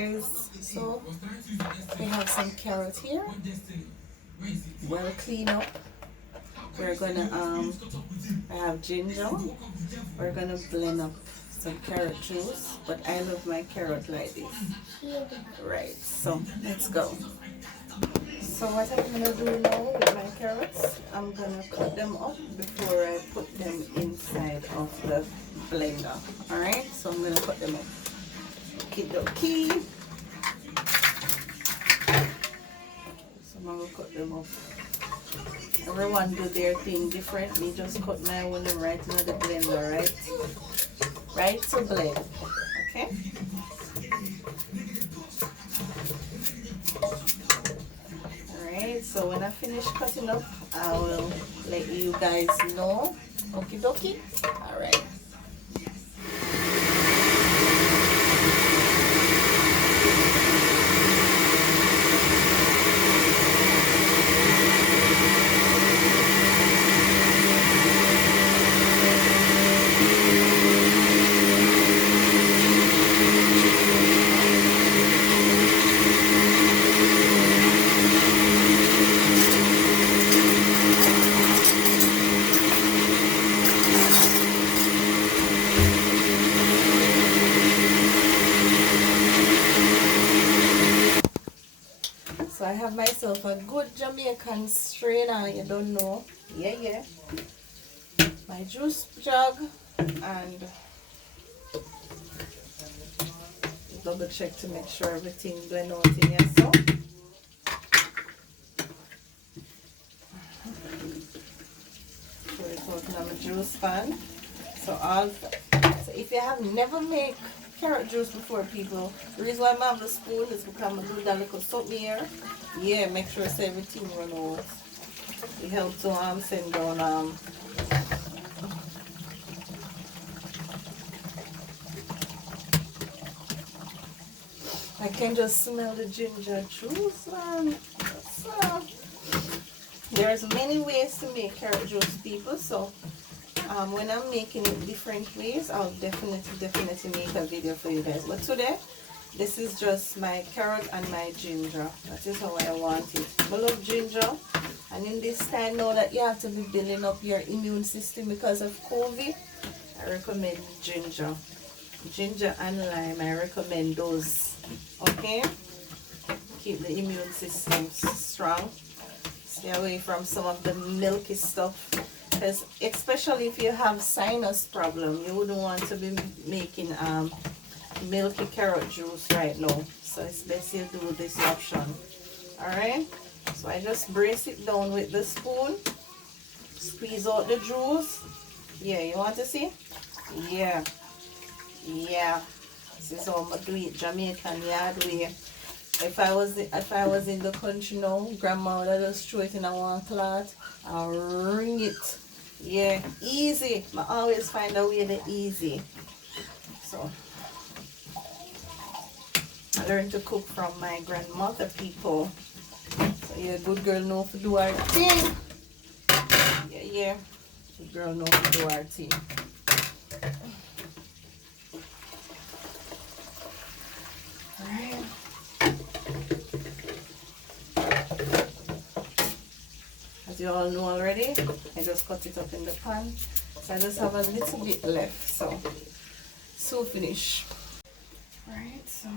guys, so we have some carrot here, well clean up. We're gonna I have ginger. We're gonna blend up some carrot juice, but I love my carrot like this. Right, so let's go. So what I'm gonna do now with my carrots, I'm gonna cut them up before I put them inside of the blender. Alright, so I'm gonna cut them up. Okie. So I'm gonna cut them up. Everyone do their thing different. Me just cut my one right into the blender, right? Right to blend. Okay? Alright, so when I finish cutting up, I will let you guys know. Okie dokie? Alright. So I have myself a good Jamaican strainer, you don't know. Yeah. My juice jug and double check to make sure everything blend out in here. So pour it out in my juice pan. So if you have never made carrot juice before, people, the reason why I have the spoon is because I'm do that little soap here. Yeah, make sure so everything run out. It helps to send down I can just smell the ginger juice, man. There's many ways to make carrot juice, people. So when I'm making it different ways, I'll definitely make a video for you guys. But today, this is just my carrot and my ginger. That is how I want it. I love ginger. And in this time now that you have to be building up your immune system because of COVID, I recommend ginger. Ginger and lime, I recommend those. Okay? Keep the immune system strong. Stay away from some of the milky stuff. Because especially if you have sinus problem, you wouldn't want to be making milky carrot juice right now. So it's best you do this option. Alright? So I just brace it down with the spoon. Squeeze out the juice. Yeah, you want to see? Yeah. This is how I do it Jamaican yard way. If I was in the country now, grandma would just throw it in a one cloth and wring it. Yeah, easy. I always find a way to easy. So I learned to cook from my grandmother, people. So yeah, good girl know to do her thing. Yeah. Good girl know to do her thing. Alright. As you all know already, I just cut it up in the pan. So I just have a little bit left. So finish. Alright, so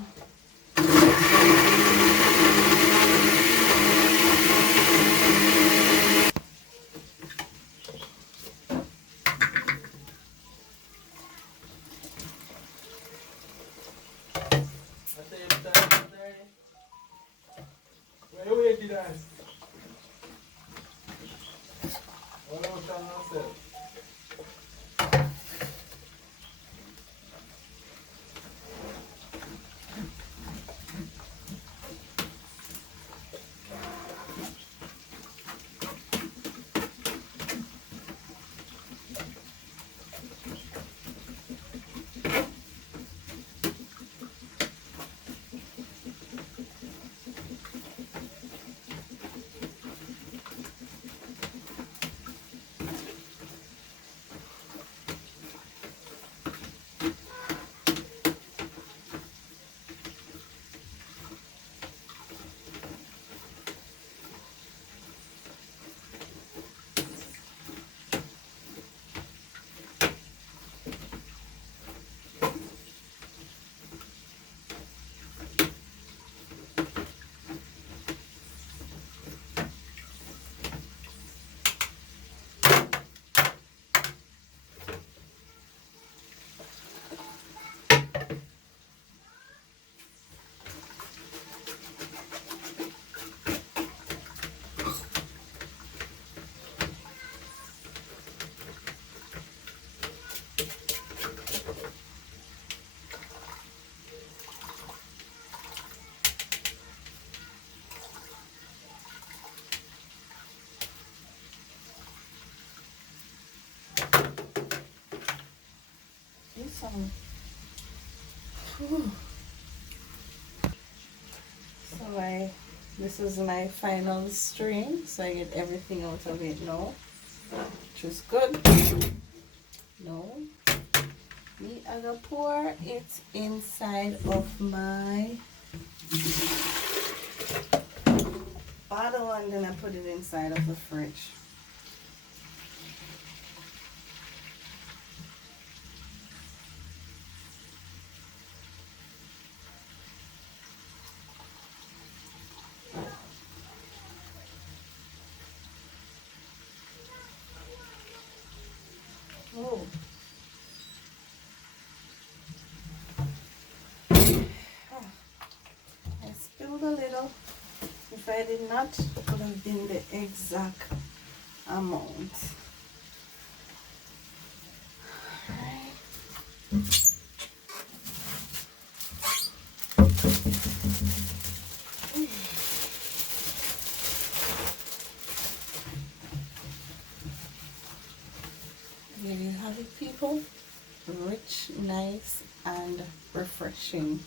some. Whew. So this is my final strain, so I get everything out of it now, which is good. Now, I'm gonna pour it inside of my bottle and then I put it inside of the fridge. Oh. I spilled a little. If I did not, it would have been the exact amount. There you have it, people. Rich, nice, and refreshing.